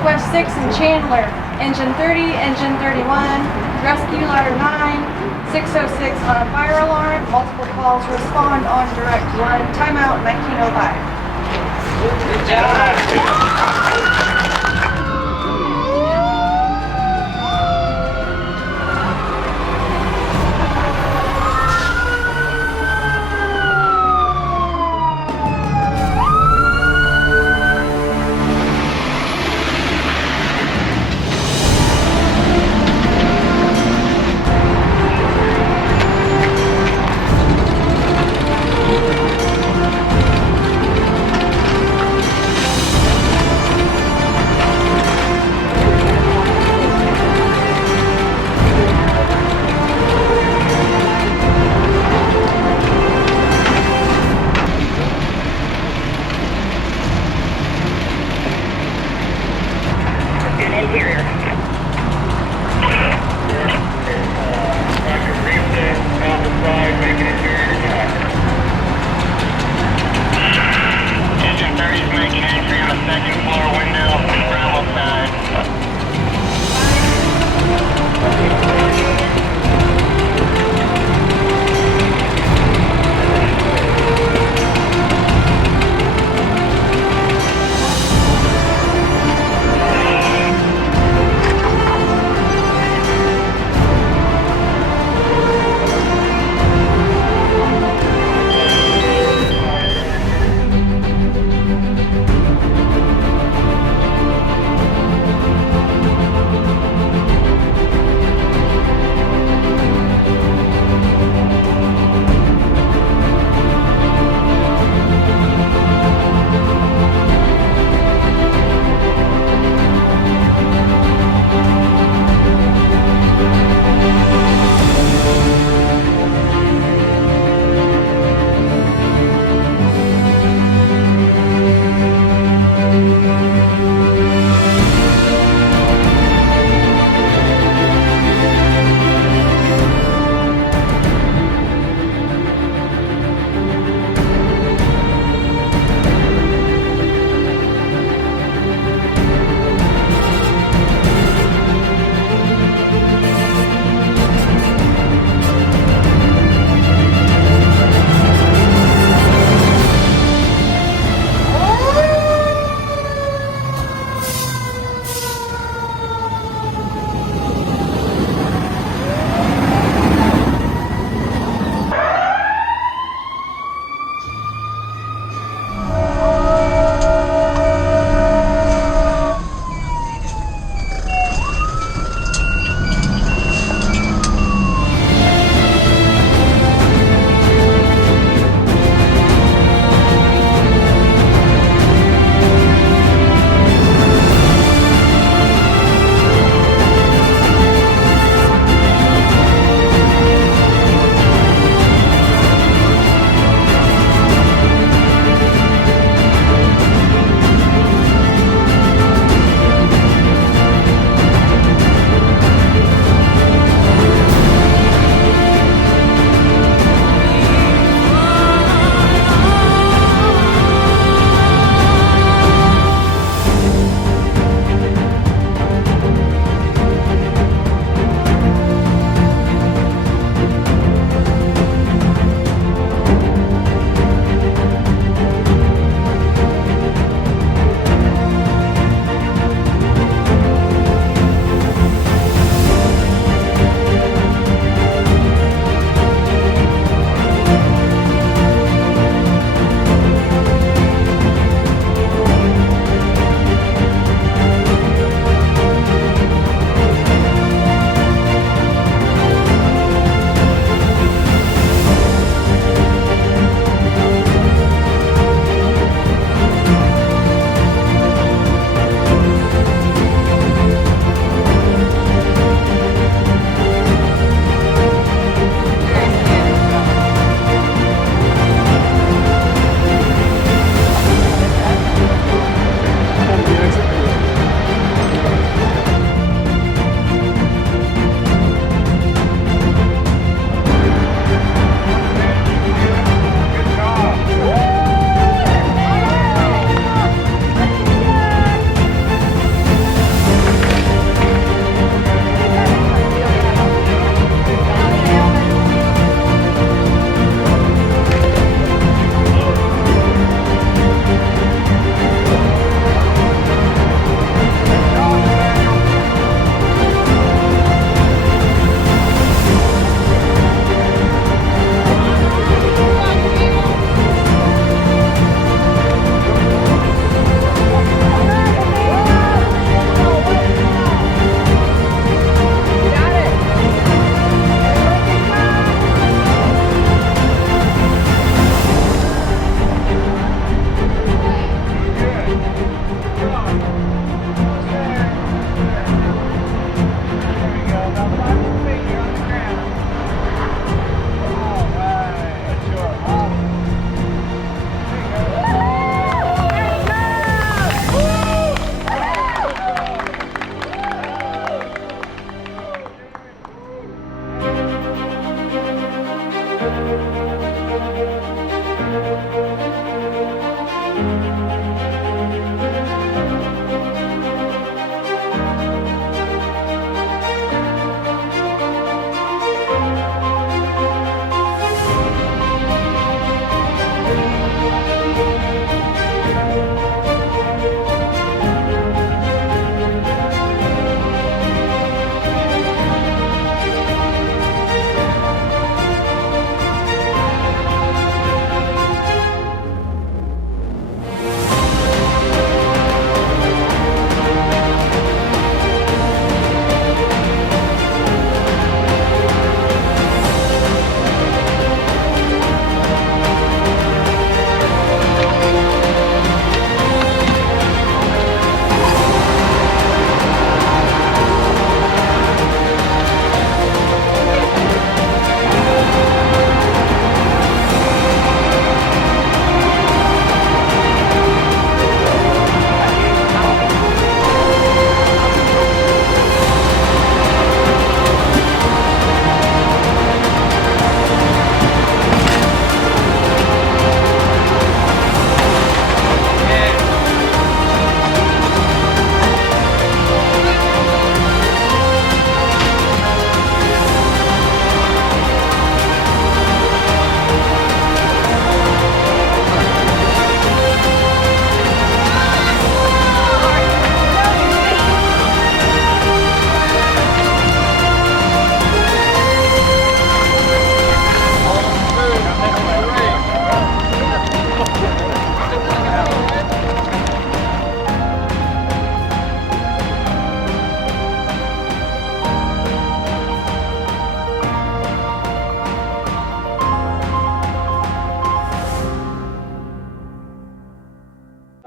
Northwest 6 in Chandler. Engine 30, engine 31, rescue ladder 9, 606 on a fire alarm, multiple calls, respond on direct 1, timeout 1905. Good job.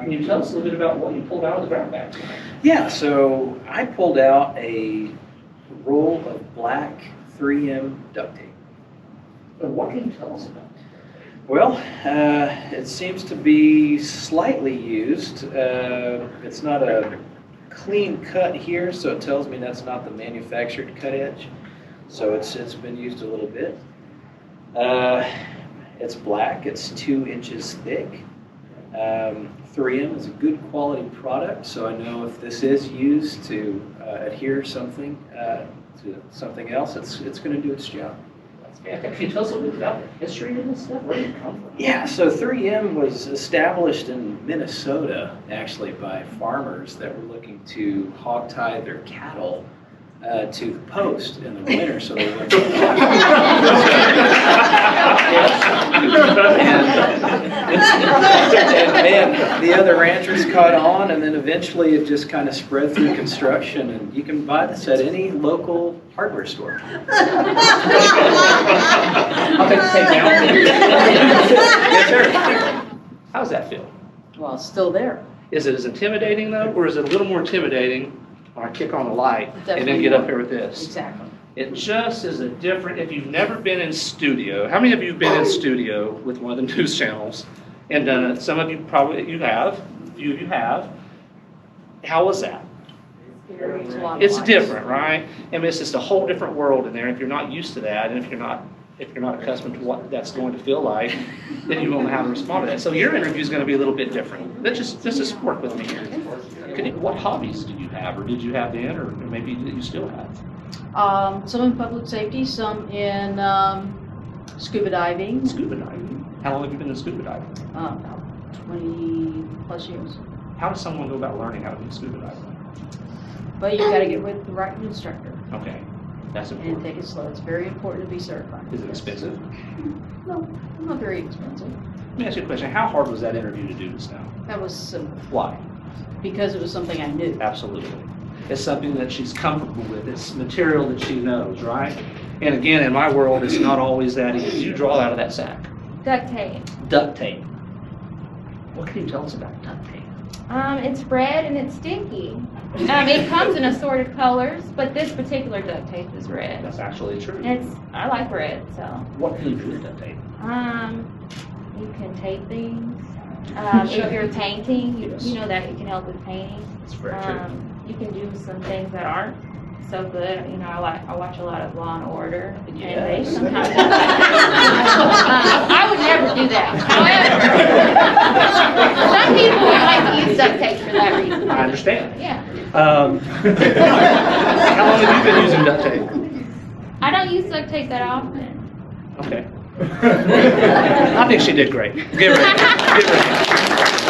Can you tell us a little bit about what you pulled out of the grab bag? Yeah, so I pulled out a roll of black 3M duct tape. And what can you tell us about it? Well, it seems to be slightly used. It's not a clean cut here, so it tells me that's not the manufactured cut edge. So it's been used a little bit. It's black, it's 2 inches thick. 3M is a good quality product, so I know if this is used to adhere something to something else, it's going to do its job. Can you tell us a little bit about the history of this stuff? Where did it come from? Yeah, so 3M was established in Minnesota, actually, by farmers that were looking to hog tie their cattle to the post in the winter, so they wouldn't. And man, the other ranchers caught on, and then eventually it just kind of spread through construction, and you can buy this at any local hardware store. I'll take the tape down. Yes, sir. How does that feel? Well, it's still there. Is it as intimidating though, or is it a little more intimidating when I kick on the light and then Definitely get up more. here with this? Exactly. It just is a different, if you've never been in studio, how many of you have been in studio with one of the news channels and done it? Some of you probably, you have, a few of you have. How was that? It's a lot of It's lights. different, right? I mean, it's just a whole different world in there. If you're not used to that, and if you're not accustomed to what that's going to feel like, then you won't know how to respond to that. So your interview is going to be a little bit different. Let's just work with me here. What hobbies did you have, or did you have then, or maybe that you still have? Some in public safety, some in scuba diving. Scuba diving. How long have you been in scuba diving? About 20 plus years. How does someone go about learning how to do scuba diving? But you got to get with the right instructor Okay, that's and important. take it slow. It's very important to be certified. Is it expensive? No, not very expensive. Let me ask you a question. How hard was that interview to do just now? That was simple Why? because it was something I knew. Absolutely. It's something that she's comfortable with. It's material that she knows, right? And again, in my world, it's not always that easy. You draw out of that sack. Duct tape. Duct tape. What can you tell us about duct tape? It's red and it's sticky. It comes in assorted colors, but this particular duct tape is red. That's actually true. I like red, so. What can you do with duct tape? You can tape things. If you're painting, Yes. you know that it can help with painting. That's very true. You can do some things that aren't so good. You know, I watch a lot of Law and Order, and they Yes. sometimes. I would never do that. However, some people like to use duct tape for that reason. I understand. Yeah. How long have you been using duct tape? I don't use duct tape that often. Okay. I think she did great. Give her a hand. Give her a hand.